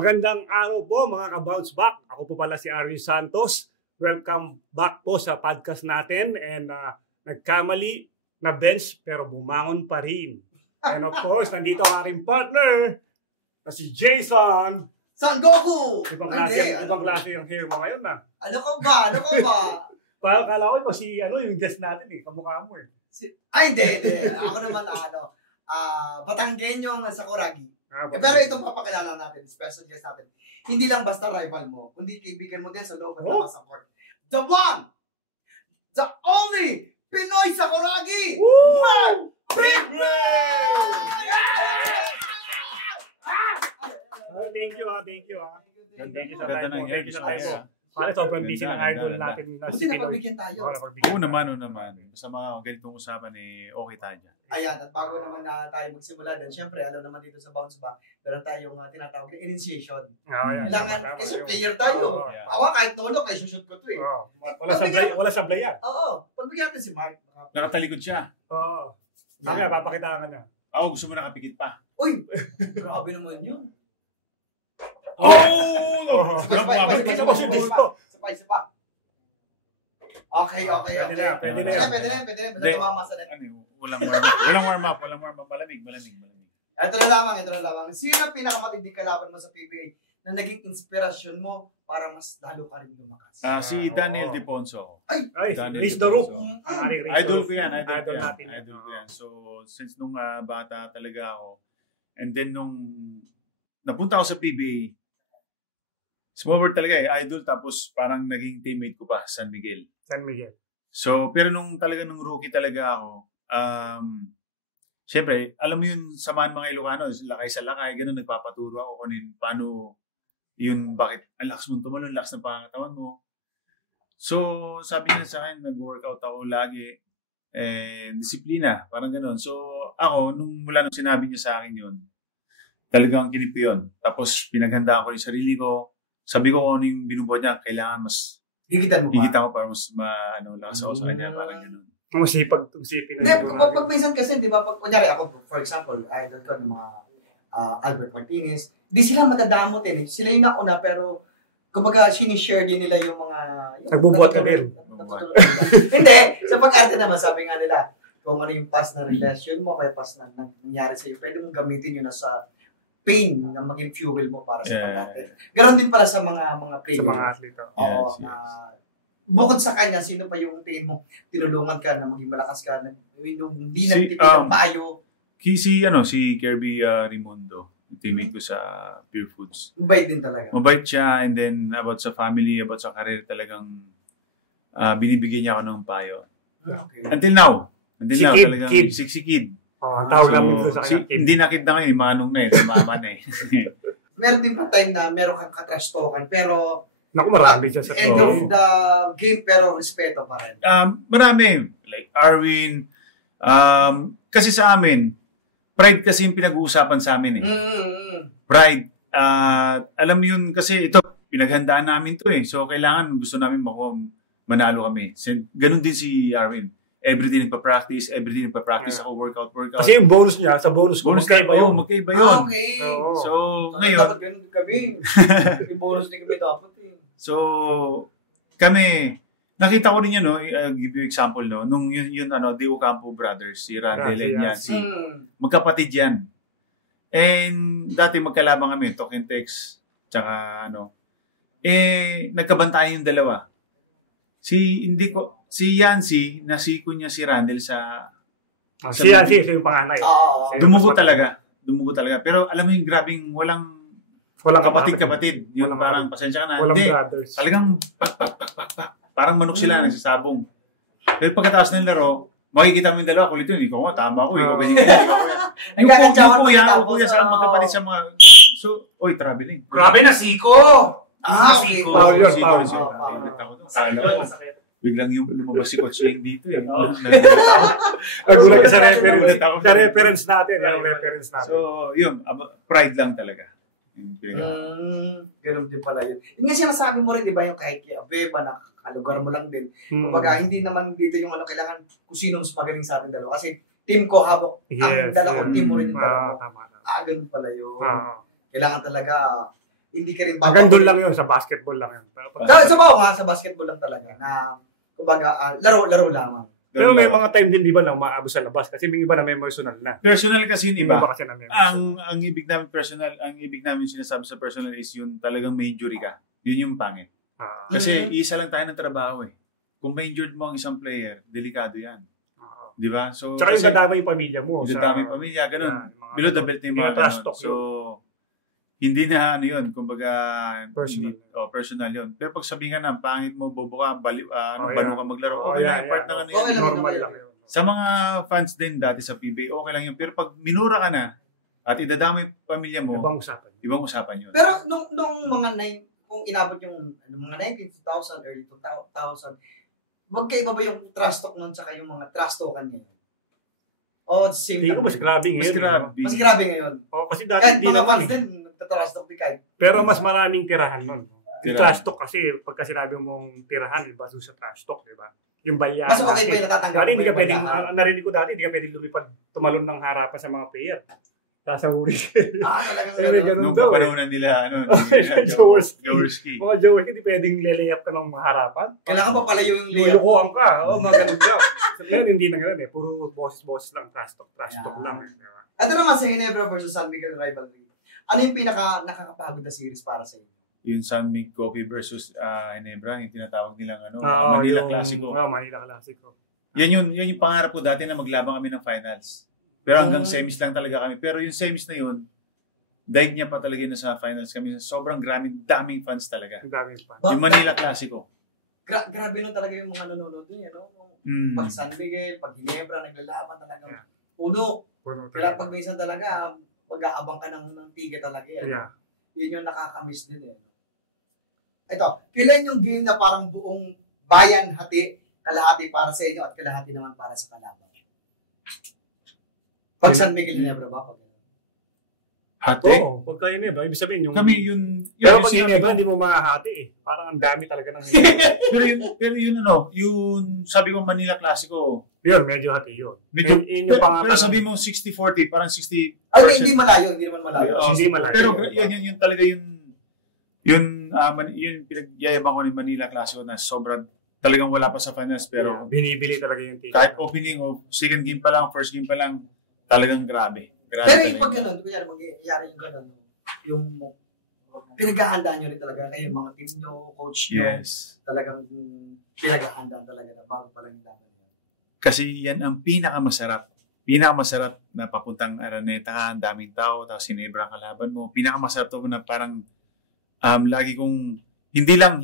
Magandang araw po mga ka-bounce back. Ako po pala si Arvin Santos. Welcome back po sa podcast natin. And nagkamali na bench pero bumangon pa rin. And of course, nandito ang aking partner na si Jason. Son Goku! Ibang klase yung hair mo ngayon na. Ano ka ba? Parang kala ko ito yung guest natin kamukha mo Hindi. Ako naman Batanggenyong Sakuragi. Pero itong papakilala natin, special guest natin, hindi lang basta rival mo, kundi kaibigan mo din sa loob at labas ng court. The one, the only Pinoy Sakuragi! Woo! Big Play! Thank you. Ganda ng hair. Para sobrang busy ng idol natin na si Pinoy. Napagbigyan tayo. Oo naman. Sa mga ganitong usapan, okay tayo. Ayan, at bago naman tayo magsimula din, syempre, alam naman dito sa Bounce Back, meron tayong tinatawag na initiation. Kailangan, kasi player tayo. Awa, kahit tulog, ay shoot ko to Wala sablay yan. Oo. Pagbigyan natin si Mark. Nakatalikod siya. Oo. Mamaya, papakitaan ka na. Ako, gusto mo nakapikit pa. Uy! Grabe naman yun. Sabay pa. Okay. Pwede na. Tumama sa net. Walang warm up. Malamig. Ito na lamang. Sino pinakamatinding kalaban mo sa PBA na naging inspirasyon mo para mas lalo ka rin lumakas? Si Daniel Deponso. Ay, Raise the Roof. Idol ko yan. So, since nung bata talaga ako, and then nung napunta ako sa PBA, small world talaga idol, tapos parang naging teammate ko pa, San Miguel. So, pero nung rookie talaga ako, syempre, alam mo yun, samahan mga Ilocano, lakay sa lakay, ganun, nagpapaturo ako kung paano yun, bakit ang lakas mong tumalon, lakas ng pangatawan mo. So, sabi niya sa akin, nag-workout ako lagi, disiplina, parang ganun. So, ako, mula nung sinabi niya sa akin yun, talagang kinip yun. Tapos, pinaghandaan ko yung sarili ko. Sabi ko kung ano yung binubuhat niya, kailangan mas higitan ko para mas lakas ako sa kanya, parang gano'n. Masipag. Hindi, pag minsan kasi, di ba, kunyari ako, for example, idol ko ng mga Albert Martinez, di sila matadamot Sila yung nauna, pero kumbaga, sinishare din nila yung mga... Nagbubuhat ka din. Hindi, sa pag-arte naman, sabi nga nila, kung ano yung past na relasyon mo, kaya past na nangyari sa'yo, pwede mong gamitin yun sa pain na maging fuel mo para sa pag-arte. Ganon din pala sa mga player. Sa mga athlete. Oo. Bukod sa kanya, sino pa yung tingin mo tinulungan ka na maging malakas ka na hindi nagtipid ng payo? Si Kirby Raimundo, teammate ko sa Pure Foods. Mabait din talaga. Mabait siya, and then about sa family, about sa career, talagang binibigyan niya ako ng payo. Okay. Until now, talagang si Kid. Tawag namin doon sa kanya. Hindi na kid na ngayon, manong na mama na Meron din pa time na meron kang katrash-talkan, pero marami siya sa end of the game, pero respeto pa rin. Marami. Like Arwin. Kasi sa amin, pride kasi yung pinag-uusapan sa amin Pride. Alam mo yun kasi ito, pinaghandaan namin to So kailangan, gusto namin manalo kami. Ganun din si Arwin. Everyday nagpa-practice ako, workout. Kasi yung bonus niya, sa bonus magkaiba yun. Okay. So, ngayon. Dapat ganun kami. Yung bonus din kami dapat So, kami, nakita ko rin yan, give you example, nung yun De Ocampo brothers, si Randel and yan, magkapatid yan. And dati magkalabang kami, talk and text, tsaka nagkabantayan yung dalawa. Si Yancy, nasiko niya si Randel sa... Si Yancy, yung panganay. Dumugo talaga. Pero alam mo yung grabing walang kapatid. Yung parang pasensya ka na. Walang hindi. Brothers. Talagang parang manok sila nagsasabong. Pero pagkatapos ng laro, makikita mo yung dalawa, kulit yun. Ikaw tama ko. Ikaw ganyan. Yung po yan sa magkapatid sa mga... So, traveling. Grabe na, Siko! Siko. Power. Biglang yung lumabas si Coach Ling dito Nagulat ka sa reference natin. So, yun, pride lang talaga. Ganun din pala yun. Yung nga sinasabi mo rin, di ba, yung kahit Abeba na kalugar mo lang din. Kumbaga, hindi naman dito yung kailangan kung sino mas magaling sa ating dalawa. Kasi team ko habok, ang dala ko, team mo rin yung dala ko. Ganun pala yun. Kailangan talaga hindi ka rin Hanggang doon lang yun, sa basketball lang yun. Sa mga sa basketball lang talaga na kumbaga laro lamang. Pero may mga time din, di ba, na umaabot sa labas. Kasi may iba na may personal na. Personal kasi yung Iba iba. kasi na may Ang ibig namin personal, ang ibig namin sinasabi sa personal is yung talagang may injury ka. Yun yung pangit. Kasi isa lang tayo ng trabaho eh. Kung may injured mo ang isang player, delikado yan. Di ba? So, tsaka yung dadama yung pamilya mo. Yung dadama yung pamilya, ganun. Below the belt na yung mga trash ganun. talk So, hindi na ano yun, kumbaga, personal. Personal yun. Pero pag sabihin ka na, pangit mo, bobo ka, bano ka maglaro, Okay part na ano yun. Normal lang yun. Sa mga fans din dati sa PBA, okay lang yun. Pero pag minura ka na, at idadama yung pamilya mo, ibang usapan yun. Pero nung mga kung inabot yung mga 2000, early 2000, magkaiba ba yung trash talk nun tsaka yung mga trash talkan ngayon? Same Hindi ko mas grabe ngayon. Mas grabe ngayon. Kasi dati kahit di mga naman fans din, nagtatrash talk di kahit. Pero mas maraming tirahan nun. Yung trash talk kasi, pagka sinabi mong tirahan, iba sa trash talk, di ba? Yung balya. Mas okay ba yung natatanggap? Dati hindi ka pwedeng, narinig ko dati, hindi ka pwedeng lumipad, tumalon ng harapan sa mga player. Sasahuri siya. Talagang ganun nung daw kapanahonan nila, Jaworski. Mga Jaworski, hindi pwedeng lelayap ka ng harapan. Kailangan pa pala yung layup. Lulukuhan ka. Mga ganun daw. So, ngayon, hindi na ganun eh. Puro boses-boses lang. Trash talk lang. Ito naman sa Ginebra versus San Miguel rivalry. Ano yung nakakapagod na series para sa inyo? Yung San Miguel Coffee versus Ginebra, yung tinatawag nilang Manila Classico. Manila Classico. Yan yung pangarap ko dati na maglabang kami ng finals. Pero hanggang semis lang talaga kami. Pero yung semis na yun, daig niya pa talaga na sa finals kami. Sobrang daming fans talaga. Daming fans. Yung Manila Classico. Grabe nun talaga yung mga nanonood niya, no? Pag San Miguel, pag Ginebra, naglalaban talaga. Puno. Kaya pag minsan talaga, mag-aabang ka ng tiga talaga. Yeah. Yun yung nakakamiss din eh. Ito, kailan yung game na parang buong bayan kalahati para sa inyo at kalahati naman para sa kalaban? Pag San Miguel Ginebra ba? Hati? Oo, pagka Ginebra, ibig sabihin yung... Kami yun... Pero pag Ginebra, hindi mo mahahati eh. Parang ang dami talaga ng pero yun yung sabi ko Manila Classico. Yun, medyo hati yun. Pero sabi mo 60-40, parang 60%. Ay, hindi naman malayo. Hindi malayo. Pero yun talaga yun pinagyayabang ko ni Manila Classico na sobrang talagang wala pa sa finals pero binibili talaga yung ticket. Kahit opening o second game pa lang, first game pa lang, talagang grabe. Pero yung pag ganun, mangyayari yung ganun, yung pinag-ahandaan nyo rin talaga kayo mga team nyo, coach nyo, talagang pinag-ahandaan talaga na bago pa lang yung laban. Kasi yan ang pinakamasarap na papuntang Araneta ka, ang daming tao, tapos Ginebra ang kalaban mo. Pinakamasarap to na parang lagi kong hindi lang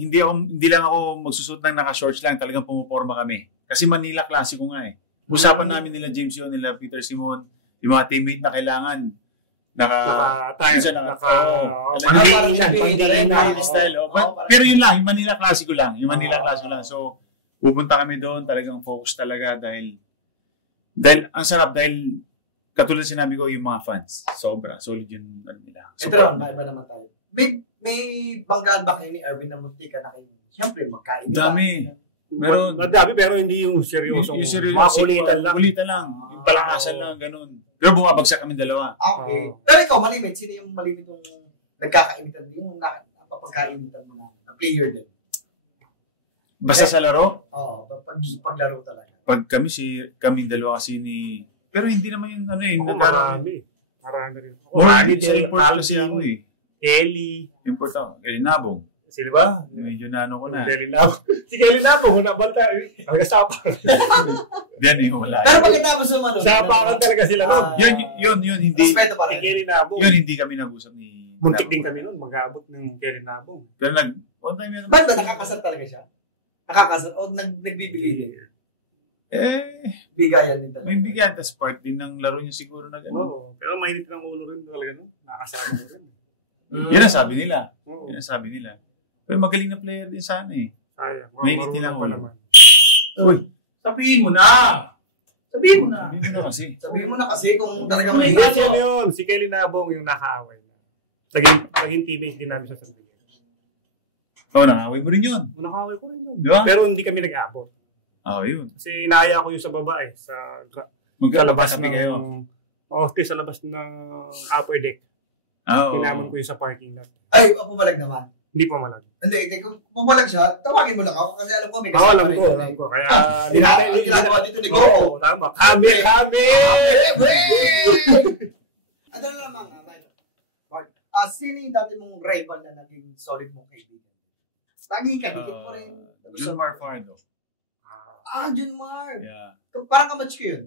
ako magsusuot ng naka-shorts lang, talagang pumuporma kami. Kasi Manila Classico nga eh. Usapan namin nila James yun, nila Peter Simon, yung mga teammate na kailangan pero yun lang, yung Manila Classico lang. So, pupunta kami doon, talagang focus talaga dahil ang sarap dahil katulad sinabi ko yung mga fans, sobra, solid yung nila. Ito lang, iba naman tayo. May banggaan ba kayo ni Erwin na muntika na kayo? Siyempre, magkain. Dami. Madami pero hindi yung seryosong makulitan lang. Kulitan lang. Yung palakasan lang, ganun. Pero bumabagsak kami dalawa. Okay. Pero ikaw, malimit. Sino yung malimit yung nagkakainitan? Yung napapagkainitan mo na player din? Basta sa laro? Oo. Paglaro talaga. Pag kami dalawa kasi ni... Pero hindi naman yung marami. Marami rin. Marami sa import kasi ako eh. Eli. Import ako. Eli Nabong. Sila ba? Medyo nano ko na. Si Kelly Nabong, nabanta. Nagkasapa. Diyan eh, wala. Pero pagkatapos naman. Sapakan talaga sila nun. Yun, hindi. Respeto pa rin. Si Kelly Nabong. Yun, hindi kami nag-usap ni... Muntik din kami nun, mag-aabot ng Kelly Nabong. Pero one time yan. Ba't ba nakakasal talaga siya? Nakakasal? O nagbibili din? Bigayan din talaga. May bigayan, tas part din ng laro niya siguro na gano'n. Oo, pero mainit ng ulo rin talaga nun. Nakasama mo rin. Yan ang sabi nila. Pero magaling na player din sana eh. Sayang. Mainit din ang ulo. Uy, sabihin mo na kasi. Sabihin mo na kasi kung talagang Hindi may siya yun. Si Kelly Nabong yung nakaaway. Naging teammate din namin sa San Miguel. Nakaway mo rin yun. Nakaaway ko rin yun. Diba? Pero hindi kami nag-abot. Yun. Kasi inaaya ko yung sa babae. Sa labas kayo. sa labas ng upper deck. Tinamon ko yung sa parking lot. Ay, pumalag naman. Hindi pumalag. Hindi, kung pumalag siya, tawagin mo lang ako kasi alam ko may Alam ko. Kaya, ginagawa dito ni Go. Oo, tama. Kami! Ano na naman, Mark? Sino yung dati mong rival na naging solid mong kaibigan? Naging kadikit mo rin. Junmar Fardo. Junmar. Yeah. Parang kamatch ko yun.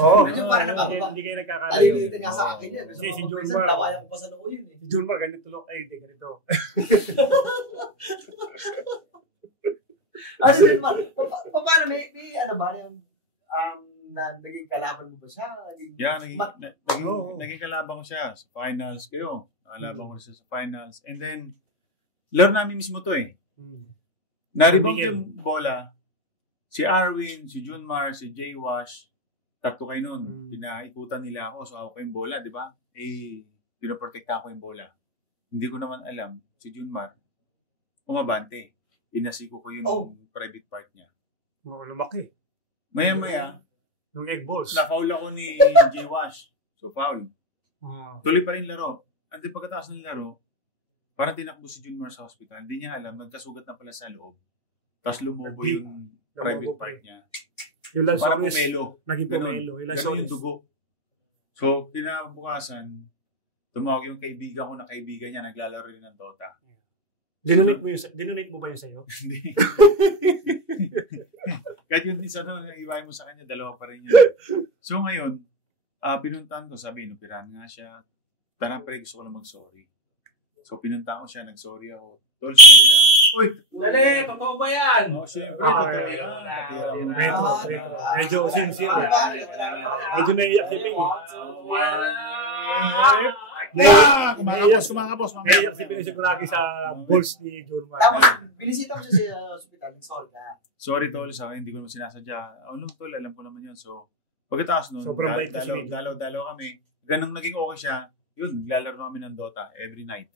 Oo. Medyo parang Hindi kayo nagkakalayo. Alilitin nga sa akin yun. Si Junmar. Minsan tawayan ko pa sa noo yun. Si Junmar, ganito tulog. Ay, hindi, ganito. Junmar, paano may ano ba yung na naging kalaban mo ba siya? Naging kalaban ko siya sa finals kayo. Nakalaban ko siya sa finals. And then, laro namin mismo to eh. Naribang yung bola. Si Arwin, si Junmar, si Jay Wash, tatlo kayo nun. Pinaikutan nila ako. So, ako yung bola, di ba? Pinoprotekta ko yung bola. Hindi ko naman alam, si Junmar, umabante. Inasiko ko yung private part niya. Lumaki. Maya-maya, yung egg balls. na-foul ako ni Jay Wash. So, foul. Tuloy pa rin laro. And then, pagkatapos ng laro, parang tinakbo si Junmar sa hospital. Hindi niya alam, nagkasugat na pala sa loob. Tapos lumobo yung private part niya. Yung parang pumelo. Naging pumelo. Ganun yung dugo. So, kinabukasan, tumawag yung kaibigan ko na kaibigan niya, naglalaro rin ng Dota. Dinonate mo ba yun sa'yo? Hindi. Kahit yung isa doon, iwain mo sa kanya, dalawa pa rin yun. So ngayon, pinuntahan ko, sabi, inupirahan nga siya. Tara, pre, gusto ko lang mag-sorry. So pinuntahan ko siya, nag-sorry ako. Tol, sorry ah. Uy! Dali, totoo ba yan? Siyempre, totoo yan. Medyo sincere. Medyo naiyak si Ping. Kumakapos. Naiyak si Ping lagi sa balls ni Junmar. Tapos, binisita ko siya sa hospital. Sorry ka. Sorry, tol, sa akin, hindi ko naman sinasadya. Tol, alam ko naman yun. So, pagkatapos nun, dalaw kami. Ganun naging okay siya. Yun, naglalaro kami ng Dota every night.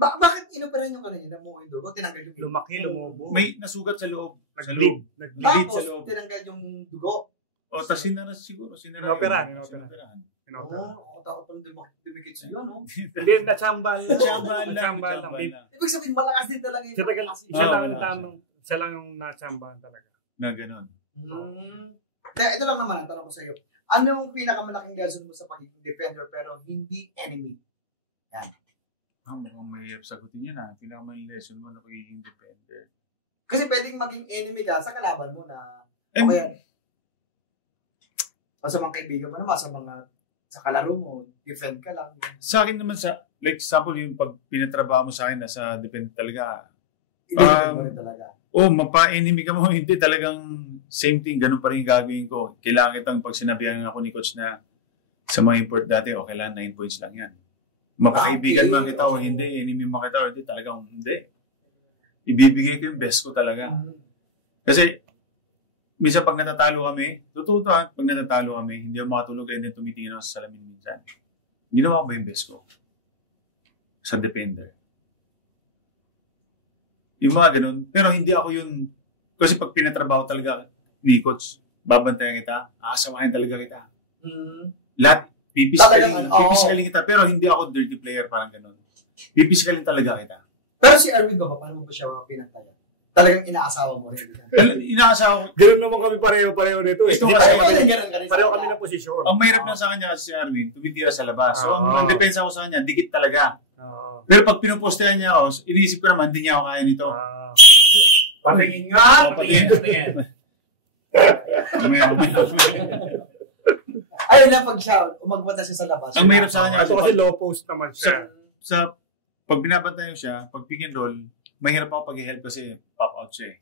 Bakit inoperan yung kanina mo yung dugo? Tinanggal yung lumaki, lumobo. May nasugat sa loob. Nag-bleed. Tapos, tinanggal yung dugo. Tapos sinara siguro. Inoperahan. Ako takot pang dumikit sa'yo, no? Hindi, natsambal lang. Ibig sabihin, malakas din talaga yung Isa lang yung natsambahan talaga. Na gano'n. Kaya ito lang naman, ang tanong ko sa'yo. Ano yung pinakamalaking lesson mo sa pagiging defender pero hindi enemy? Yan. Mukhang mahirap sagutin yan ha. Pinakamalaking lesson mo na pagiging defender. Kasi pwedeng maging enemy ka sa kalaban mo na masamang kaibigan mo na sa kalaro mo, defend ka lang. Sa akin naman like example, yung pag pinatrabaho mo sa akin, nasa defend talaga. Defend mo rin talaga. Mapa-enemy ka mo, hindi talagang same thing, ganun pa rin gagawin ko. Kailangan kitang pag sinabihan ako ni coach na sa mga import dati, kailangan 9 points lang yan. Mapakaibigan man kita o hindi, enemy mo kita o hindi, talagang hindi. Ibibigay ko yung best ko talaga. Kasi, minsan pag natatalo kami, totoo to pag natatalo kami, hindi ako makatulog and then tumitingin ako sa salamin minsan. Ginawa ko ba yung best ko? Sa defender. Yung mga ganun. Pero hindi ako yun, kasi pag pinatrabaho talaga ni coach, babantayan kita, aasawahin talaga kita. Lahat, pipiskalin kita, pero hindi ako dirty player, parang ganun. Pipiskalin talaga kita. Pero si Arwin ba, paano mo ba siya pinagtaya? Talagang inaasawa mo rin. Inaasawa ko. Ganoon naman kami pareho nito eh. Pareho kami ng posisyon. Ang mahirap na sa kanya si Arwin, tumitira sa labas. So ang depensa ko sa kanya, dikit talaga. Pero pag pinupostehan niya ako, iniisip ko naman, hindi niya ako kaya nito. Patingin nga! Patingin. Ayun na pag siya, umagpunta siya sa labas. Ang mahirap sa kanya. Ito kasi low post naman siya. Sa pag binabantayan siya, pag pick and roll, mahirap ako pag-help kasi pop out siya eh.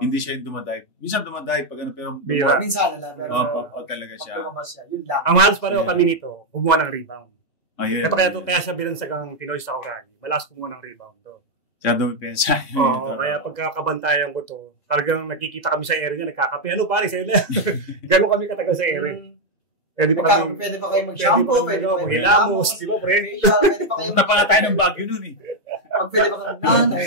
Hindi siya yung dumadive. Minsan dumadive pag ano, pero minsan na lang. Pop out talaga siya. Yun lang. Ang malas pareho kami nito, kumuha ng rebound. Ayun. Kaya sa binansagang Pinoy sa Ogani, malas kumuha ng rebound to. Siya dumipensa. Kaya pagkakabantayan ko to, talagang nakikita kami sa area niya, nagkakape. Ano pare, sa'yo na? Gano'n kami katagal sa area. Pwede pa kayo mag-shampoo, pwede pa kayo mag-hilamos, di ba, pre? Pwede pa kayo Punta pa tayo ng Baguio nun eh. Pwede pa kayo nanay.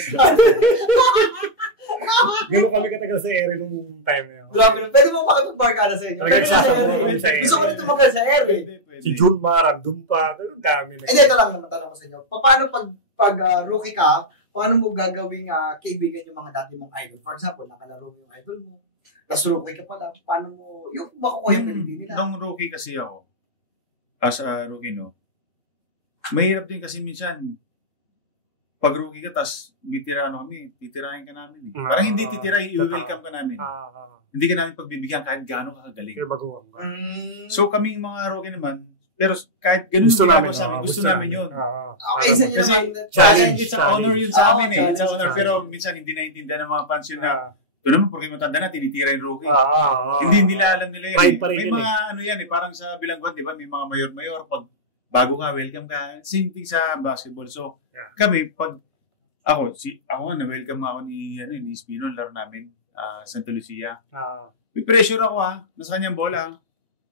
Gano'n kami katagal sa ere nung time na yun. Grabe na. Pwede mo makipagbarkada sa inyo. Pwede sa ere. Gusto ko rin tumagal sa ere. Si June Mara, doon pa. Ang dami na. Hindi, ito lang naman tanong ko sa inyo. Paano pag rookie ka, paano mo gagawing kaibigan yung mga dati mong idol? For example, nakalaro mo yung idol mo. Tapos rookie ka pala. Paano mo, yung makukuha yung pinili nila? Nung rookie kasi ako, as a rookie, no, mahirap din kasi minsan, pag rookie ka, tas titirahin ka namin. Parang hindi titirahin, i-welcome ka namin. Hindi ka namin pagbibigyan kahit gaano ka kagaling. Kaya baguhan ka. So kaming mga rookie naman, pero kahit ganun Gusto namin, sa amin, gusto namin yun. Okay, sa inyo Kasi naman. challenge, It's an honor yun sa amin eh. It's an honor. challenge. Pero minsan hindi naiintindihan ng mga fans yun na, ito naman, porque matanda na, tinitira yung rookie. Hindi nila alam nila yun. Pride pa rin May yun mga ano yan eh, parang sa bilangguan, di ba? May mga mayor-mayor, pag bago ka, welcome ka. Same thing sa basketball. So, kami, pag ako na-welcome ako ni Spino, laro namin, Santa Lucia. May pressure ako nasa kanyang bola.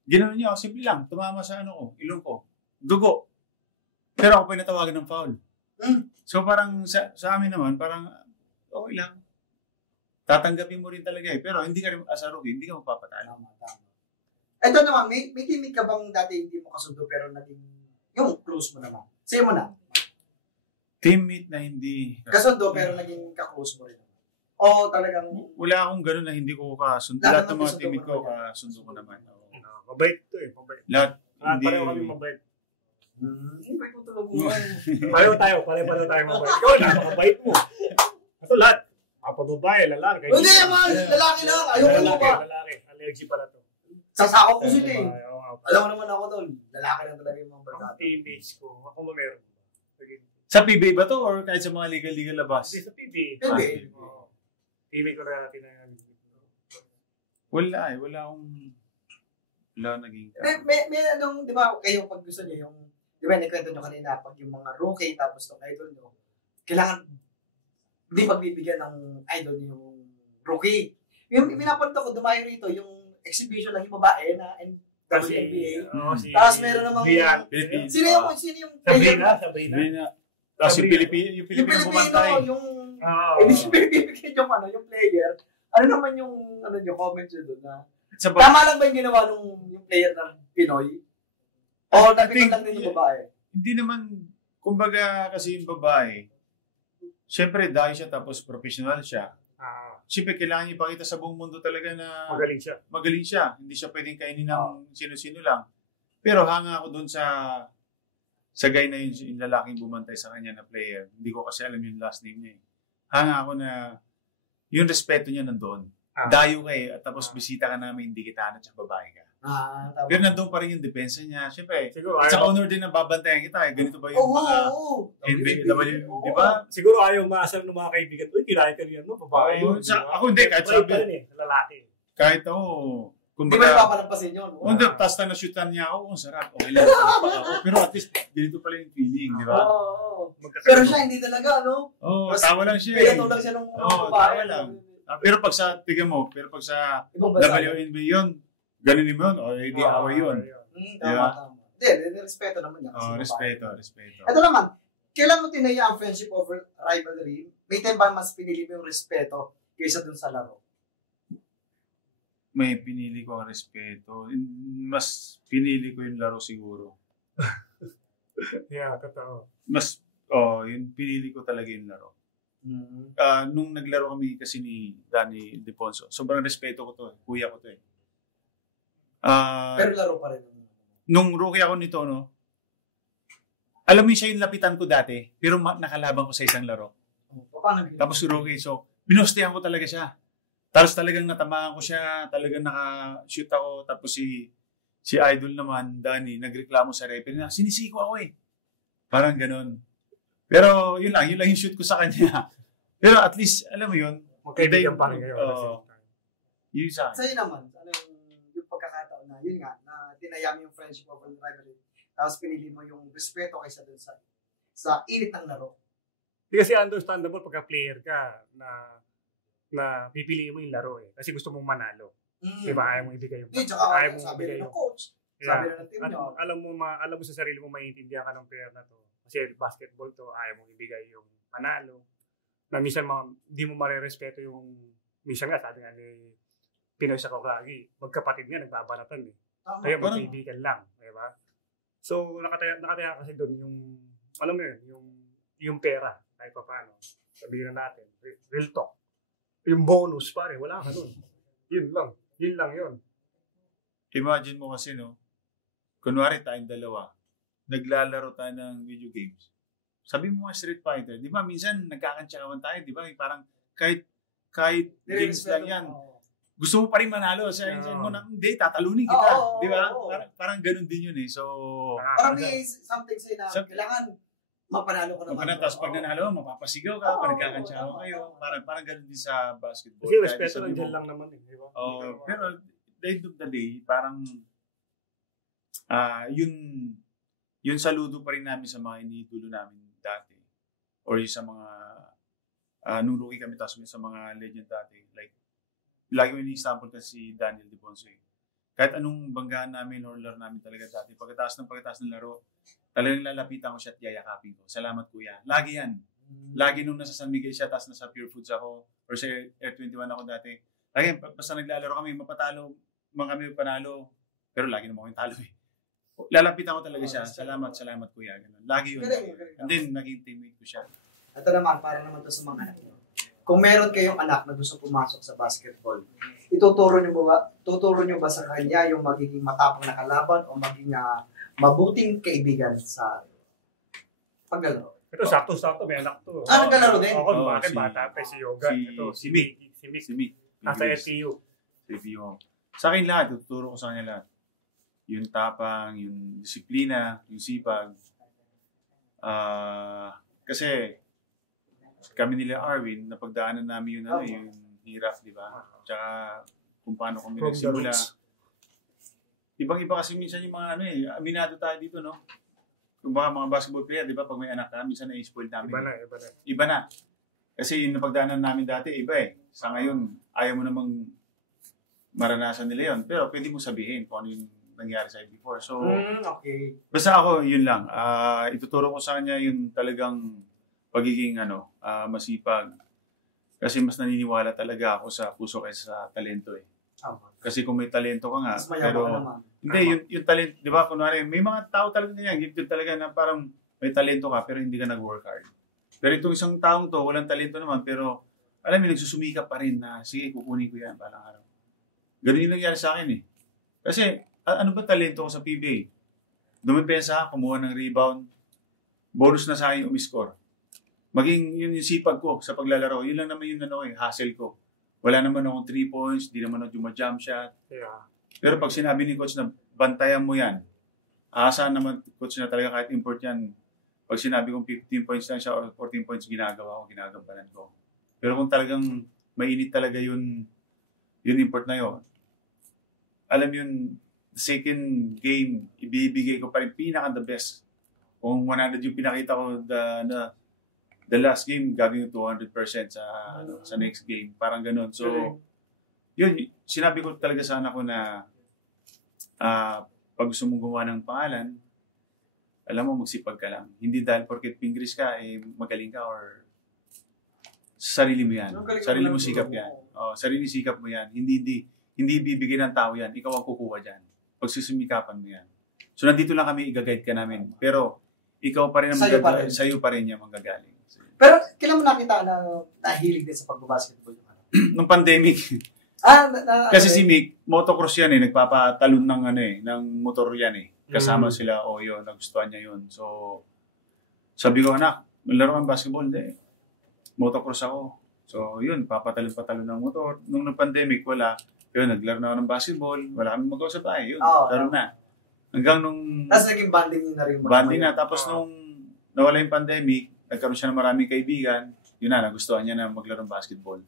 Ginanon niya ako, simple lang, tumama sa ilong ko. Dugo. Pero ako pa natawagan ng foul. So parang sa amin naman, parang okay lang. Tatanggapin mo rin talaga eh. Pero hindi ka rin as a rookie, hindi ka magpapatalo. Ito naman, may teammate ka bang dati hindi mo kasundo pero naging yung close mo naman? Say mo na. Teammate na hindi Kasundo pero naging ka-close mo rin. O talagang... Wala akong ganun na hindi ko kasundo. Lahat Lahat ng naman mga kasundo teammate mo ko naman. kasundo ko naman. Mabait to eh, mabait. Lahat hindi. Pareho kami mabait. May tutulog mo. Pareho tayo mabait. Ikaw, napakabait mo. Ito lahat. Babae, lalaki. Hindi naman, lalaki lang. Ayoko mo ba? Lalaki. Allergy pala to. Sasako ko sila eh. Oo. Alam mo naman ako tol, lalaki lang talaga yung mga Ang barkada. teammates ko, ako mo meron. Sige. Sa PBA ba to or kahit sa mga legal labas? Hindi sa PBA. PBA. Oo. PBA ko na tinangan. Wala naging May anong, di ba, kayo pag gusto niyo yung, di ba, nakwento nyo kanina, pag yung mga rookie tapos ng idol nyo, kailangan, hindi pagbibigyan ng idol niyo yung rookie. Yung pinapunta ko, dumayo rito, yung exhibition ng yung babae na WNBA. Tapos meron namang, Philippines. sino yung player? Sabrina. Tapos yung Yung Pilipino bumantay. Filipino, hindi siya bibigyan yung player. Ano naman yung, yung comment nyo doon na, Sa tama lang ba yung ginawa yung player ng Pinoy? O napitan lang din yung babae? Hindi naman, kumbaga kasi yung babae, syempre dahil siya tapos professional siya. Siyempre kailangan ipakita sa buong mundo talaga na magaling siya. Hindi siya pwedeng kainin ng sino-sino lang. Pero hanga ako dun sa guy na yun, yung lalaking bumantay sa kanya na player. Hindi ko kasi alam yung last name niya eh. Hanga ako na yung respeto niya nandoon. Dayo ka eh, at tapos bisita ka namin, hindi kita at babae ka. Tama. Pero nandun pa rin yung depensa niya. Siyempre, Siguro sa ayaw, honor din na babantayan kita eh. Ganito ba yung mga NBA, di ba? siguro ayaw maasal ng mga kaibigan. Uy, kinahin ka niyan, no? Babae yun. Ako hindi, kahit Pride sabi, pa rin eh, sa lalaki. kahit ako, Hindi ba kumbaga, napapalampasin yun? hindi, tas na na-shootan niya ako, ang sarap, okay lang ako. Pero at least, ganito pala yung feeling, di ba? Oo. Pero siya hindi talaga, ano? Oo, tawa lang siya Kaya eh. tulad siya ng Oo, babae. tawa lang. Pero pag sa, tignan mo, pero pag sa Ibang bansa. WNBA yun, ganunin mo yun, o hindi away yun. Tama. Hindi, respeto naman niya. Oh, respeto. Ito naman, kailan mo tinaya ang friendship over rivalry? May time ba mas pinili mo yung respeto kaysa dun sa laro? May pinili ko ang respeto. Mas pinili ko yung laro siguro. Yeah, totoo. Yung pinili ko talaga yung laro. Nung naglaro kami kasi ni Danny Deponso, sobrang respeto ko to eh. Kuya ko to eh. Pero laro pa rin. Nung rookie ako nito, no, alam mo siya yung lapitan ko dati, pero nakalaban ko sa isang laro. Paano? Tapos rookie, so binustihan ko talaga siya. Tapos talagang natamaan ko siya, talagang naka-shoot ako. Tapos si Idol naman, Danny, nagreklamo sa referee na, sinisiko ako eh. Parang ganun. Pero yun lang yung shoot ko sa kanya. Pero at least, alam mo yun, Magkaibigan pa rin kayo. yun sa akin. Sa'yo naman, ano yung pagkakataon na, yun nga, na tinaya mo yung friendship over rivalry. Tapos pinili mo yung respeto kaysa dun sa init ng laro. Hindi kasi understandable pagka player ka na pipiliin mo yung laro eh. Kasi gusto mong manalo. Diba? Ayaw mong ibigay yung Tsaka sabi rin ng coach, sabi rin ng team nyo. Alam mo sa sarili mo, maintindihan ka ng player na to. Kasi basketball to, ayaw mong ibigay yung panalo. na minsan di mo marerespeto yung, minsan nga, sabi nga ni Pinoy sa Kokagi, magkapatid nga, nagbabanatan eh. Tama. Kaya magkaibigan lang, di ba? So, nakataya kasi doon yung, alam mo yun, yung pera, kahit pa paano. Sabihin na natin, real talk. Yung bonus, pare, wala ka doon. Yun lang yun. Imagine mo kasi, no? Kunwari tayong dalawa, naglalaro tayo ng video games. Sabi mo nga Street Fighter, di ba? Minsan nagkakantsawan tayo, di ba? Parang kahit games lang yan. Gusto mo pa rin manalo. Sabi mo na, hindi, tatalunin kita. Di ba? Parang ganun din yun eh. So, parang may something sa'yo na kailangan mapanalo ka naman. Tapos pag nanalo, mapapasigaw ka, pag nagkakantsawan kayo. Parang ganun din sa basketball. Kasi respeto nandiyan lang naman eh. Di ba? Pero the end of the day, parang yun saludo pa rin namin sa mga iniidolo namin dati. Or yung sa mga nung rookie kami, tapos sa mga legend dati. Like, lagi mo ini-example kasi si Daniel Dibonso. Kahit anong banggaan namin or laro namin talaga dati, pagkatapos ng laro, talagang lalapitan ko siya at yayakapin ko. Salamat kuya. Lagi yan. Lagi nung nasa San Miguel siya, tapos nasa Pure Foods ako, or sa Air 21 ako dati. Lagi, basta naglalaro kami, mapatalo, kami panalo, pero lagi naman kami talo eh. Lalapitan ko talaga siya. Salamat kuya. Ganun. Lagi yun. And then, naging teammate ko siya. Ito naman, para naman to sa mga anak nyo. Kung meron kayong anak na gusto pumasok sa basketball, tuturo nyo ba sa kanya yung magiging matapang na kalaban o maging mabuting kaibigan sa paglalaro? Ito, sakto-sakto, may anak to. Naglalaro din? Ako, bakit bata pa si Yoga. Ito, si Mick. Nasa FTU. Sa akin lahat, tuturo ko sa kanya lahat. Yung tapang, yung disiplina, yung sipag. Kasi kami nila Arwin, napagdaanan namin yung hirap, di ba? Tsaka kung paano kami nagsimula. Ibang-iba kasi minsan yung mga aminado tayo dito, no? Kung baka mga basketball player, di ba? Pag may anak ka, minsan na-spoil namin. Iba na. Kasi yung napagdaanan namin dati, iba eh. Sa ngayon, ayaw mo namang maranasan nila yon. Pero pwede mo sabihin kung ano yung nangyari sa'yo before. So, okay. Basta ako, yun lang. Ituturo ko sa kanya yung talagang pagiging masipag. Kasi mas naniniwala talaga ako sa puso kaysa sa talento eh. Kasi kung may talento ka nga, pero hindi, yung talento, di ba, kunwari, may mga tao talaga ganyan, gifted talaga na parang may talento ka pero hindi ka nag-work hard. Pero itong isang taong to, walang talento naman, pero alam mo, nagsusumikap pa rin na, sige, kukunin ko yan, balang araw. Ganun yung nangyari sa akin eh. Kasi, ano ba talento ko sa PBA? Dumipensa, kumuha ng rebound, bonus na sa akin umiscore. Maging yun yung sipag ko sa paglalaro, yun lang naman yung hustle ko. Wala naman akong 3 points, di naman ako jump shot. Yeah. Pero pag sinabi ni coach na bantayan mo yan, aasahan naman coach na talaga kahit import yan. Pag sinabi kong 15 points lang siya or 14 points ginagawa ko, ginagampanan ko. Pero kung talagang mainit talaga yun import na yun, alam yun, second game, ibibigay ko pa rin pinaka the best. Kung 100 yung pinakita ko the last game, gagawin 200% sa next game. Parang ganun. So, yun, sinabi ko talaga sa anak ko na pag gusto mong gumawa ng pangalan, alam mo, magsipag ka lang. Hindi dahil porket pingris ka, magaling ka or sarili mo yan. Sarili mo sikap yan. Sarili sikap mo yan. Hindi bibigay ng tao yan. Ikaw ang kukuha dyan. Pagsusumikapan mo yan. So, nandito lang kami, i-guide ka namin. Pero, ikaw pa rin ang sa'yo pa rin yan manggagaling. Pero, kailan mo nakita na nahilig din sa pagbabasketball? Nung pandemic. Kasi si Mick, motocross yan eh. Nagpapatalon ng motor yan eh. Kasama sila, yun, nagustuhan niya yun. So, sabi ko, anak, laro ang basketball. Hindi. Motocross ako. So, yun, papatalon-patalon ng motor. Nung pandemic, wala. Yun, naglaro na ako ng basketball. Wala kami magawa sa bahay. Yun, laro na. Hanggang nung... Tapos naging banding nyo na rin. Banding na. Tapos nung nawala yung pandemic, nagkaroon siya ng maraming kaibigan. Yun na, nagustuhan niya na maglaro ng basketball.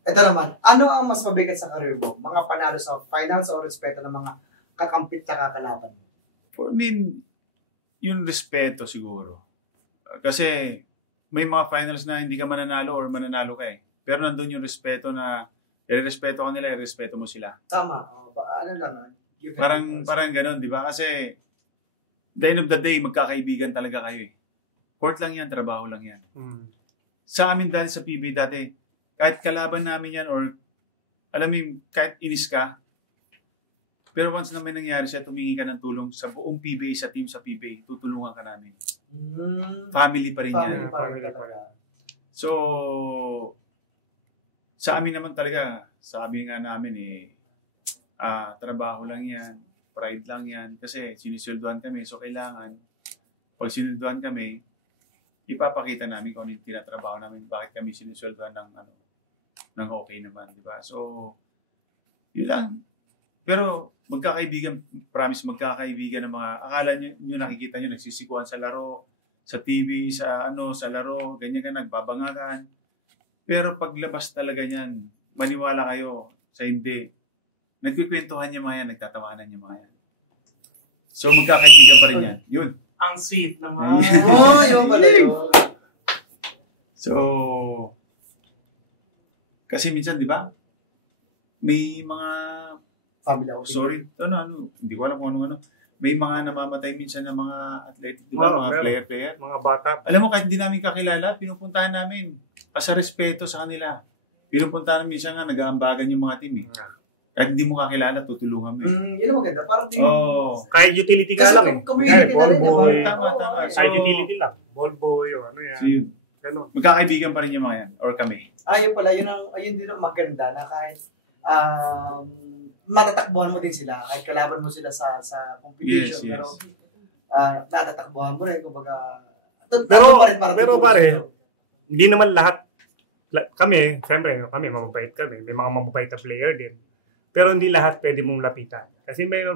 Ito naman, ano ang mas mabigat sa career mo? Mga panalo sa finals o respeto ng mga kakampit sa kakalaban? For me, yung respeto siguro. Kasi may mga finals na hindi ka mananalo or mananalo ka eh. Pero nandun yung respeto na i-respeto ka nila, i-respeto mo sila. Tama. Ano lang, parang ganun, di ba? Kasi the end of the day, magkakaibigan talaga kayo eh. Court lang yan, trabaho lang yan. sa amin dati sa PBA dati, kahit kalaban namin yan or alam mo yung kahit inis ka, pero once na may nangyari siya, tumingi ka ng tulong sa buong PBA, sa team sa PBA, tutulungan ka namin. Family pa rin yan. Family pa rin. So, sa amin naman talaga, sabi nga namin trabaho lang yan, pride lang yan, kasi sinisweldohan kami, so kailangan, pag sinilduhan kami, ipapakita namin kung ano yung tinatrabaho namin, bakit kami sinisweldohan ng okay naman, di ba? So, yun lang. Pero, magkakaibigan, promise, magkakaibigan ng mga, akala nyo nakikita nyo, nagsisikuhan sa laro, sa TV, sa laro, ganyan ka, nagbabangakan. Pero paglabas talaga niyan, maniwala kayo sa hindi. Nagkikwentuhan niya mga yan, nagtatawanan niya mga yan. So, magkakaibigan pa rin yan. Yun. Ang sweet naman. Yun pala yun. So, kasi minsan, di ba? May mga, Family outing. sorry, hindi ko alam kung ano. May mga namamatay minsan ng mga athlete, di ba? Mga player. Mga bata. Alam mo, kahit hindi namin kakilala, pinupuntahan namin. Sa respeto sa kanila. Pinupuntahan namin minsan nga, nag-aambagan yung mga team Kahit hindi mo kakilala, tutulungan mo Yun ang maganda. Parang Kahit utility ka kasi lang community ball na rin, boy. diba? Tama. Kahit utility lang. Ball boy o ano yan. So, yun. Ganun. Magkakaibigan pa rin yung mga yan. Or kami. Yun pala, yun din ang maganda na kahit matatakbuhan mo din sila, kahit kalaban mo sila sa competition, Yes. pero natatakbuhan mo rin, kumbaga, Pero pare, hindi naman lahat, kami, siyempre, mababait kami, may mga mababait na player din. Pero hindi lahat pwede mong lapitan. Kasi may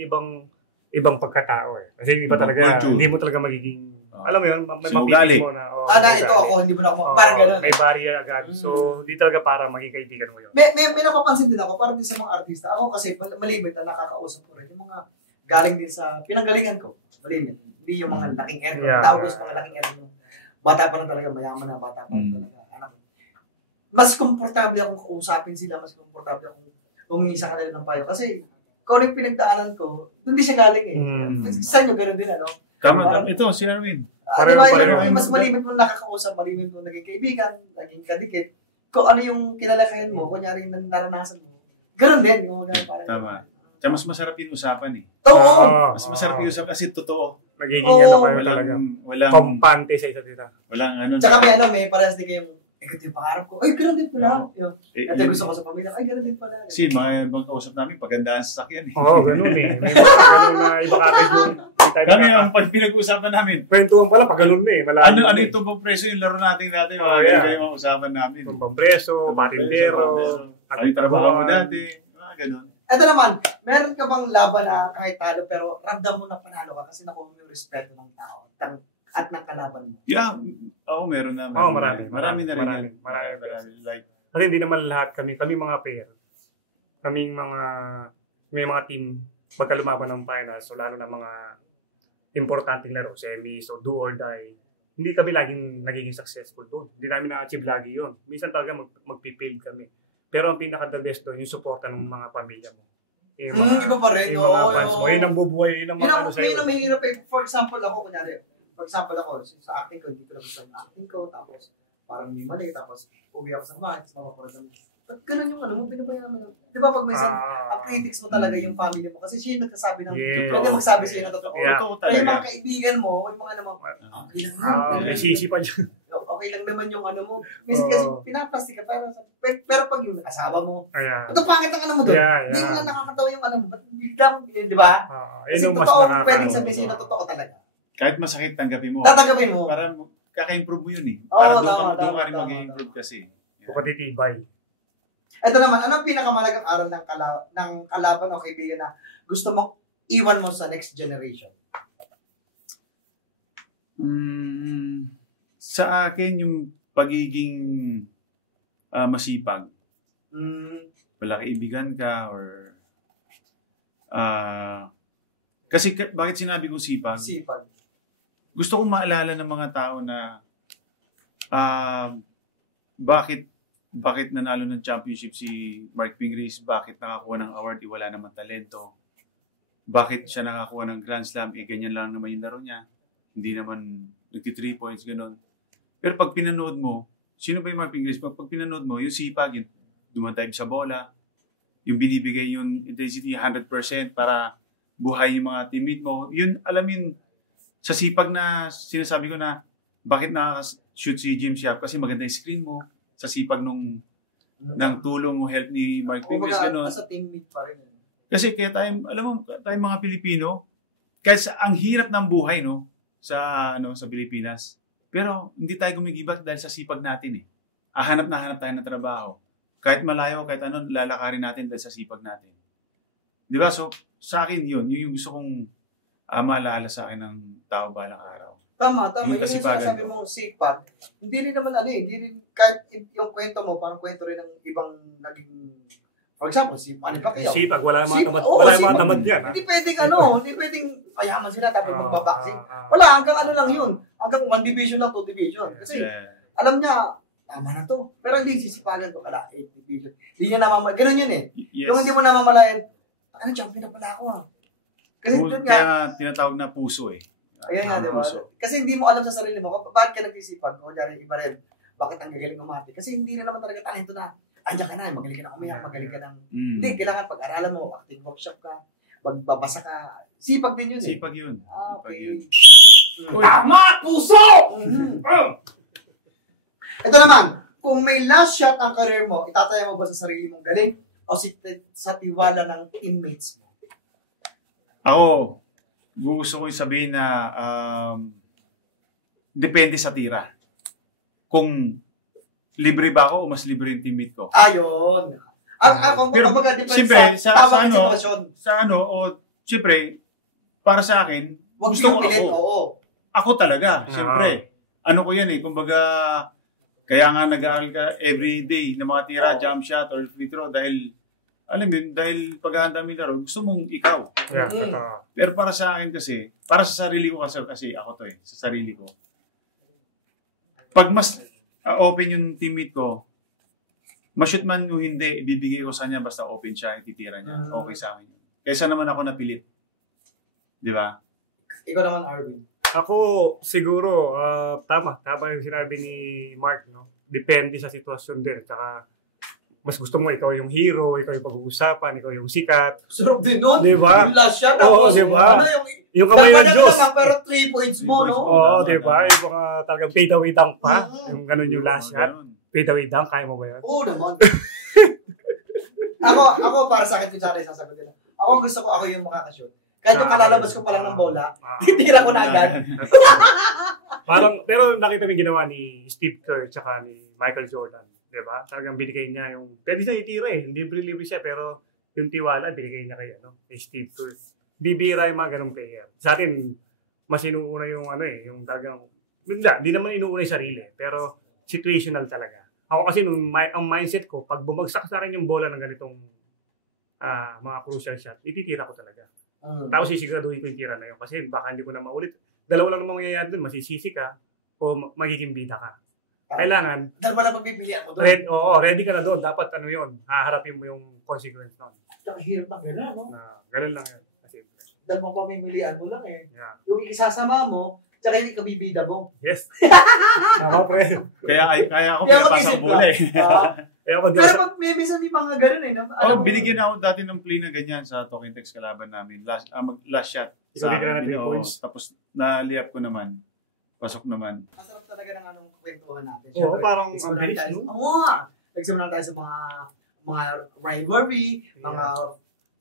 ibang pagkatao Kasi iba talaga, hindi mo talaga magiging, alam mo yun, may mapipis mo na. Ito ako, hindi mo na ako, parang gano'n. May barrier agad. So, hindi talaga para maging kaibigan mo yun. May napapansin din ako, parang din sa mga artista. Ako kasi, malimit na nakakausap ko rin. Yung mga galing din sa pinanggalingan ko. Malimit. Hindi yung mga laking error. Tawag sa mga laking error. Bata pa lang talaga, mayaman na bata pa lang talaga. Mas komportable akong kausapin sila, mas komportable akong humingi sa kanila ng payo. Kasi, kung ano yung pinagdaanan ko, hindi siya galing Sa inyo, gano'n din, Tama. Ito, si Arwin. Diba, mas malimit mo nakakausap, malimit mo naging kaibigan, naging kadikit. Kung ano yung kinalakayan mo, kunyari yung naranasan mo, gano'n din. Tama. Kaya mas masarap yung usapan Oo. Mas masarap yung usapan kasi totoo. Nagiging kayo talaga. Walang Kompante sa isa't isa. Walang Tsaka may parehas din kayong, ganito yung pangarap ko. Ay, gano'n din pala. At gusto ko sa pamilya, ay, gano'n din pala. Kasi mga ibang kausap namin, pagandaan sa sakyan Oo, ganun May mga ganun na iba kagad yung Kami ang pinag-uusapan namin. Kwentuhan pala, pag ganun Ano yung tumbang preso yung laro natin dati? Kaya yung usapan namin. Tumbang preso, batindero, ano yung trabaho mo dati? Ganun. Ito naman, meron ka bang laban na kahit talo pero ramdam mo na panalo ka kasi nakuha mo yung respeto ng tao at ng kalaban mo? Yeah, meron na. Marami na rin. Marami. Like, kasi hindi naman lahat kami mga pair. May mga team pagka lumaban ng finals, so lalo na mga importanteng laro, semis, so do or die, hindi kami laging nagiging successful doon. Hindi namin na-achieve lagi yun. Minsan talaga magpipild kami. Pero ang pinaka-the best doon, yung suporta ng mga pamilya mo. Iba pa rin. Yung mga fans mo. Yun ang bubuhay, yun ang mga ano sa'yo. Yun ang mahirap For example ako, sa acting ko, hindi ko lang gusto yung acting ko, tapos parang may mali, tapos uwi ako sa bahay, tapos mapaparoon namin. Ba't ganun yung mo, binabayan naman. Di ba pag may critics mo talaga yung family mo, kasi siya yung nagkasabi ng, pwede magsabi sa'yo ng totoo. Kaya yung mga kaibigan mo, yung mga naman, okay lang naman. May sisi pa dyan. Okay lang naman yung mo. Kasi pinaplastic ka, pero pag yung asawa mo, ito pangit ang mo doon. Hindi mo lang nakakatawa yung mo. Ba't biglang, di ba? Kasi totoo, pwedeng sabihin sa'yo na totoo talaga. Kahit masakit, tanggapin mo. Tatanggapin mo. Para kaka-improve mo yun Para doon ka rin mag-improve kasi. Pagkatitibay. Ito naman, ano ang pinakamalagang aral ng kalaban o kaibigan na gusto mong iwan mo sa next generation? Sa akin, yung pagiging masipag. Wala kaibigan ka or kasi bakit sinabi kong sipag? Sipag. Gusto kong maalala ng mga tao na bakit nanalo ng championship si Mark Pingris, bakit nakakuha ng award, wala naman talento. Bakit siya nakakuha ng Grand Slam, ganyan lang naman yung laro niya. Hindi naman nagti 3 points, gano'n. Pero pag pinanood mo, sino ba yung Mark Pingles? Pag pinanood mo, yung sipag, yung dumadive sa bola, yung binibigay yung intensity 100% para buhay yung mga teammate mo. Yun, alam yun, sa sipag na sinasabi ko na bakit nakaka-shoot si Jim Sharp kasi maganda yung screen mo, sa sipag ng tulong o help ni Mark Pingles, gano'n. Sa teammate pa rin. Kasi kaya tayo, alam mo, tayo mga Pilipino, kasi ang hirap ng buhay, no, sa Pilipinas. Pero hindi tayo gumigibat dahil sa sipag natin eh. Hanap tayo ng trabaho. Kahit malayo, kahit ano, lalakarin natin dahil sa sipag natin. Di ba? So, sa akin yun yung gusto kong maalala sa akin ng tao balang araw. Tama. Yung Yung sinasabi mong sipag, hindi rin naman hindi rin, kahit yung kwento mo, parang kwento rin ng ibang naging, for example, si Manny Pacquiao. Sipag, wala yung mga Sipag. tamad yan. Hindi pwedeng hindi pwedeng payaman sila tapos magbaboxing. Wala, hanggang ano lang yun. Hanggang 1 division lang, 2 division. Kasi, alam niya, tama na to. Pero hindi sisipagan ko, 8 division. Hindi niya namamalayan. Ganun yun eh. Yes. Yung hindi mo namamalayan, champion na pala ako Kasi doon nga. Kaya tinatawag na puso eh. Ayan nga, diba? Kasi hindi mo alam sa sarili mo, bakit ka nagsisipag? O dyan, iba rin. Bakit ang gagaling umati? Kasi hindi na naman talaga talento na. Andiyan ka na, magaling ka na umiyak, magaling ka ng... Hindi, kailangan pag-aralan mo, acting workshop ka, magbabasa ka. Sipag din yun eh. Sipag yun. Okay. Tama! Puso! Ito naman, kung may last shot ang career mo, itataya mo ba sa sarili mong galing o sa tiwala ng teammates mo? Ako, gusto ko yung sabihin na depende sa tira. Kung libre ba ako o mas libre yung teammate ko. Ayun. Pero, siyempre, tamang sitwasyon. Siyempre, para sa akin, Huwag gusto ko pilit, ako. oo. Ako talaga, siyempre. Ano ko yan eh, kumbaga, kaya nga nag-aaral ka every day na mga tira, jump shot or free throw dahil, alam mo, dahil paghahanda mo yung laro, gusto mong ikaw. Yeah, Pero para sa akin kasi, para sa sarili ko kasi ako to sa sarili ko. Pag mas open yung teammate ko, ma-shoot man o hindi, ibibigay ko sa kanya basta open siya, ititira niya. Okay sa akin. Kaysa naman ako napilit. Di ba? Ikaw naman, Arvin. Ako, siguro, tama yung sinabi ni Mark, no? Depende sa sitwasyon din. Tsaka, mas gusto mo, ikaw yung hero, ikaw yung pag-uusapan, ikaw yung sikat. Sarap din nun. Diba? Yung last shot. Oo, diba? Yung kamay ng Diyos. Pero 3 points mo, no? Oo, diba? Yung mga talagang fade away dunk pa. Yung ganun yung last shot. Fade away dunk, kaya mo ba yun? Oo naman. ako para sa akin, kung saan ay sasagot nila. Ako gusto ko ako yung makakashoot. Kahit yung kalalabas ko pa lang ng bola, titira ko na agad. Pero nakita mo yung ginawa ni Steve Kerr tsaka ni Michael Jordan. Diba? Talagang binigay niya yung, pwede siya itira eh. Libre-libre siya, pero yung tiwala, binigay niya kay Steve Kerr. Bibira yung mga ganong player. Sa atin, mas inuuna yung yung talagang, hindi naman inuuna yung sarili, pero situational talaga. Ako kasi, ang mindset ko, pag bumagsak sa akin yung bola ng ganitong mga crucial shot, ititira ko talaga. Tapos sisiguraduhin ko yung tira na yun kasi baka hindi ko na maulit. Dalawa lang naman mangyayari dun, masisisi ka o magiging bida ka. Kailangan, dahil wala pagpipilian mo doon. ready ka na doon. Dapat haharapin mo yung consequence nun. Hirap ng gano'n, no? Ganun lang yun. Kasi, Dahil magpapimilian mo lang eh. yeah. Yung ikisasama mo, tsaka yung ikabibida mo. Yes. Tama, pre. Kaya ako pinapasa ang bola eh. Pero pag may minsan may mga gano'n eh. Binigyan ako dati ng play na ganyan sa Talking Text kalaban namin. Last shot. Ikaw bigyan na 3 points. Tapos na-layup ko naman. Pasok naman. Masarap talaga ng kwentuhan natin. Oo, parang ang bilis, no? Oo nga. Nagsimula tayo sa mga rivalry, mga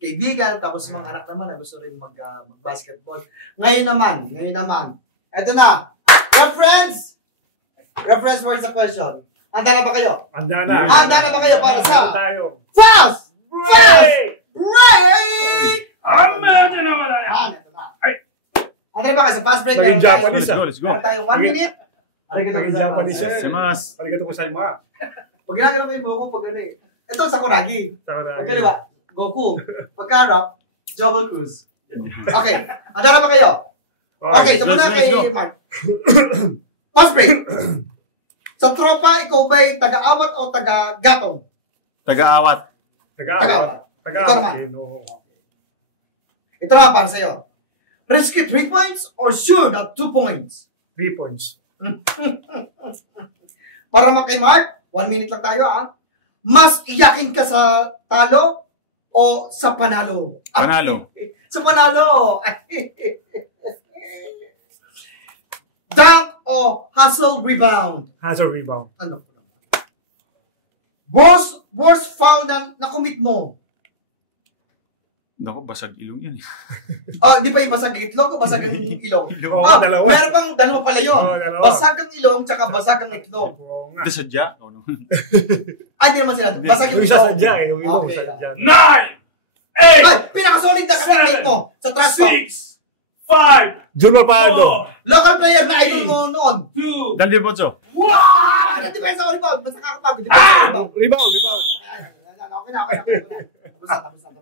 kaibigan, tapos mga anak naman na gusto rin mag-basketball. Ngayon naman. Eto na. Reference for the question. Handa na ba kayo? Handa na. Handa na ba kayo para sa tayo? Fast Break! Handa na wala yan! Handa na ba kayo sa fast break? Naging Japanese. Let's go. Meron tayong 1 minute. Naging Japanese. Arigato Arigato gozaimasu. Pag ginagano mo yung buko, pag ano eh. Ito, Sakuragi. Sakuragi. Pagkaliwa, Goku. Pagkarap, Joggle Cruise. Okay. Handa na ba kayo? Okay, so muna kay Mark. Fast break. Sa tropa, ikaw ba'y taga-awat o taga-gatong? Taga-awat. Taga-awat. Ito na para sa'yo. Risky 3 points or sure na 2 points? 3 points. Para kay Mark, 1 minute lang tayo mas iyakin ka sa talo o sa panalo? Panalo. Sa panalo. Dunk o hustle rebound? Hustle rebound. Ano? Worst foul na commit mo? Naku, basag ilong yan. Di pa yung basag itlog o basag ang ilong? Oo, dalawa. Meron pang dalawa pala yun. Oo, dalawa. Basag ang ilong tsaka basag ang itlog. Oo nga. Hindi sadya. Oh, no. Hindi naman sila. Basag yung Yung isa itlog. sadya eh. Yung ilong Okay. sadya. 9, 8, Ay, pinakasolid na kapatid mo sa trash talk. 6, 5, Junior Pardo. Local player na idol mo noon. 2, Dal Bonso. 1. Depensa ko rebound. Basta kakapagod. Depensa ko rebound. Rebound. Okay na. Tapos na.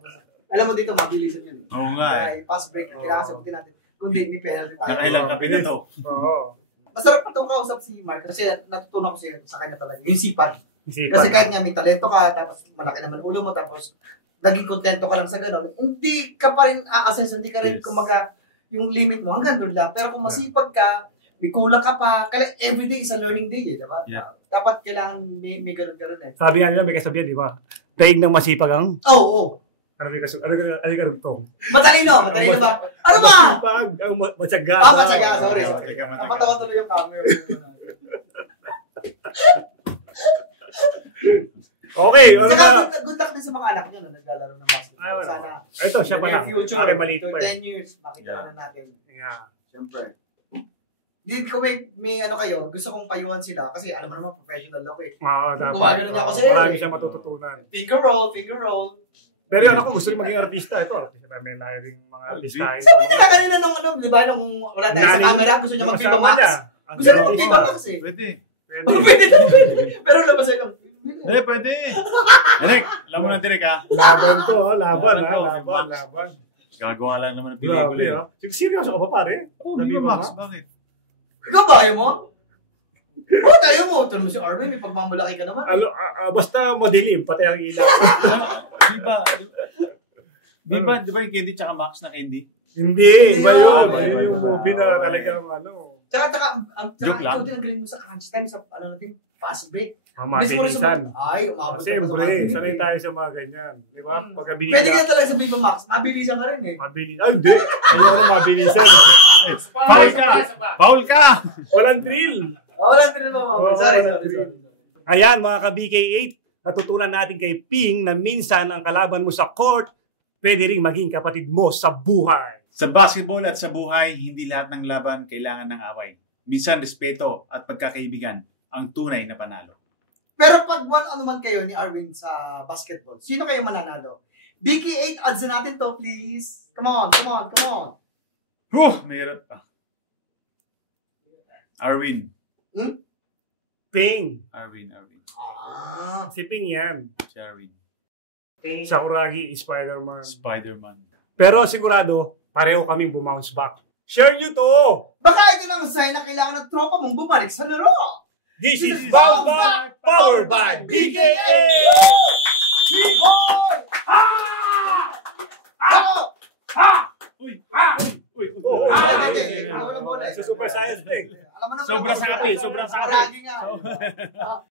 Alam mo dito, mabilisan yun. Oo nga eh. Ay, pass break. Kailangan sagutin natin. Kung di, may penalty tayo. Nakailang kape na to. Oo. Masarap pa itong kausap si Mark kasi natutunan ko sa kanya talaga. Yung sipag. Isipan. Kasi kahit nga may talento ka, tapos malaki naman ulo mo, tapos naging kontento ka lang sa gano'n, hindi ka pa rin a-assess, hindi ka rin Yes. kumaga yung limit mo, hanggang doon lang. Pero kung masipag ka, may kulang ka pa, everyday is a learning day eh, diba? Yeah. Dapat kailangan may gano'n eh. Sabi nga nila, may kasabihan, di ba? Daig ng masipag ang... Oo. Ano may karugtong? Matalino ba? Ano ba? Masipag ang matyaga. Matyaga, sorry. Matyaga. Napatawa tuloy yung camera. Okay. Ano Saka na? good luck din sa mga anak nyo na naglalaro ng basketball. Ay, wala. Sana, Ito, siya pa in the lang. near future, Okay, maliit pa eh. 10 years, makita na natin. Yeah. Siyempre. Hindi ko may ano kayo, gusto kong payuhan sila kasi alam mo naman professional ako eh. Oo, dapat. Gumagano niya ako Oo, sa'yo marami eh. siya matututunan. Finger roll. Pero yun ako, gusto rin maging artista. Ito, artista. May lahiring mga artista. Sabi niya kanina nung ano, di ba, nung wala tayo sa camera, gusto niya mag-Viva Max. Gusto niya mag-Viva Max eh. Pwede. Pwede. Pero labas ay lang. Pwede. Direk, alam mo na Direk ha. Laban to, laban. Laban. Gagawa lang naman ng pelikula Grabe, eh. ha? Seryoso ka pa, pare? Oh, Viva Max, bakit? Ikaw ba, ayaw mo? Oo, tayo mo. Tulad mo si Arvin, may pagmamalaki ka naman. Basta madilim, pati ang ilaw. Di ba yung Candy tsaka Max na Candy? Hindi, iba yun. Iba Yun yung yun. movie na talagang Tsaka, Joke lang. ikaw din ang galing mo sa crunch time, sa ano natin, fast break. Mabilisan. Ay, umabot ka pa sa Siyempre, mabilis. sanay tayo sa mga ganyan. Di ba? Pagka Pwede binigyan. ka talaga sa Viva Max, mabilisan ka rin eh. Mabilis. Ay, hindi. Ayoko mabilisan. Foul ka! Foul ka! Walang drill. Wala din mo. Oo, Sorry. wala din. Ayan, mga ka-BK8, natutunan natin kay Ping na minsan ang kalaban mo sa court, pwede rin maging kapatid mo sa buhay. Sa basketball at sa buhay, hindi lahat ng laban kailangan ng away. Minsan, respeto at pagkakaibigan ang tunay na panalo. Pero pag ano man kayo ni Arvin sa basketball, sino kayo mananalo? BK8, odds na natin to, please. Come on. Mayroon pa. Arwin. Ping. Arwin. Si Ping yan. Si Arwin. Sakuragi, Spider-Man. Spider-Man. Pero sigurado, pareho kaming bumounce back. Share nyo to! Baka ito lang ang sign na kailangan ng tropa mong bumalik sa laro. This is Bounce Back, powered by BKA! Boy! Ha! Uy! Oh, Wala bola eh. Sa Super Science Thing. Alam mo na Sobrang sapi. Maragi nga.